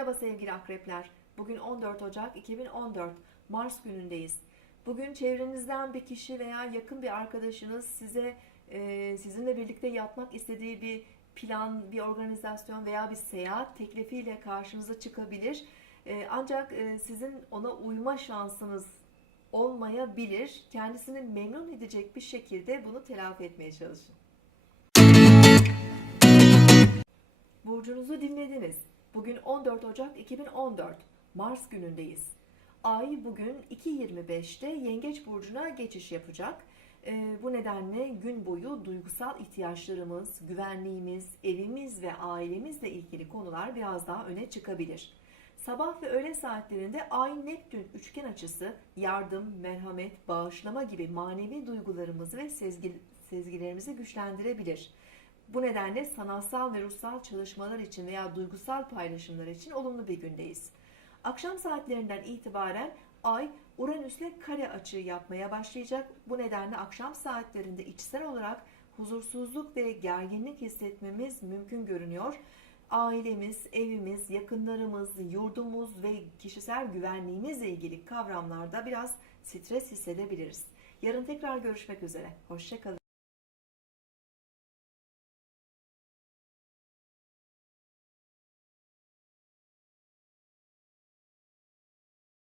Merhaba sevgili akrepler. Bugün 14 Ocak 2014 Mars günündeyiz. Bugün çevrenizden bir kişi veya yakın bir arkadaşınız size e, sizinle birlikte yapmak istediği bir plan, bir organizasyon veya bir seyahat teklifiyle karşınıza çıkabilir. E, ancak e, sizin ona uyma şansınız olmayabilir. Kendisini memnun edecek bir şekilde bunu telafi etmeye çalışın. Burcunuzu dinlediniz. Bugün 14 Ocak 2014. Mars günündeyiz. Ay bugün 2.25'te Yengeç Burcu'na geçiş yapacak. Ee, bu nedenle gün boyu duygusal ihtiyaçlarımız, güvenliğimiz, evimiz ve ailemizle ilgili konular biraz daha öne çıkabilir. Sabah ve öğle saatlerinde Ay Neptün üçgen açısı yardım, merhamet, bağışlama gibi manevi duygularımızı ve sezgi, sezgilerimizi güçlendirebilir. Bu nedenle sanatsal ve ruhsal çalışmalar için veya duygusal paylaşımlar için olumlu bir gündeyiz. Akşam saatlerinden itibaren Ay Uranüs'le kare açı yapmaya başlayacak. Bu nedenle akşam saatlerinde içsel olarak huzursuzluk ve gerginlik hissetmemiz mümkün görünüyor. Ailemiz, evimiz, yakınlarımız, yurdumuz ve kişisel güvenliğimizle ilgili kavramlarda biraz stres hissedebiliriz. Yarın tekrar görüşmek üzere. Hoşçakalın.